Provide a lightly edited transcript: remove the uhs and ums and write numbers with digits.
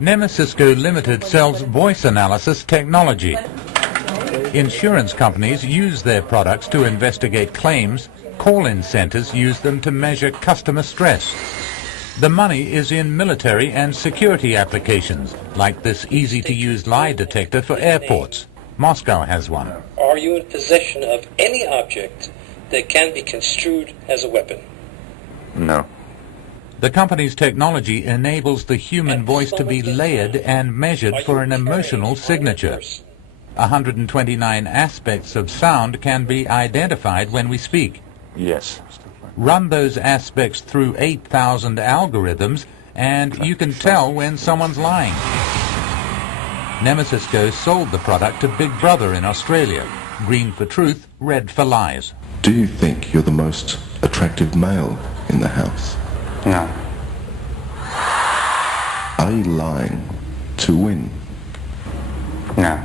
NEMESYSCO Limited sells voice analysis technology. Insurance companies use their products to investigate claims. Call-in centers use them to measure customer stress. The money is in military and security applications, like this easy-to-use lie detector for airports. Moscow has one. Are you in possession of any object that can be construed as a weapon? No. The company's technology enables the human voice to be layered and measured for an emotional signature. 129 aspects of sound can be identified when we speak. Yes. Run those aspects through 8,000 algorithms and you can tell when someone's lying. NEMESYSCO sold the product to Big Brother in Australia. Green for truth, red for lies. Do you think you're the most attractive male in the house? No. Are you lying to win? No.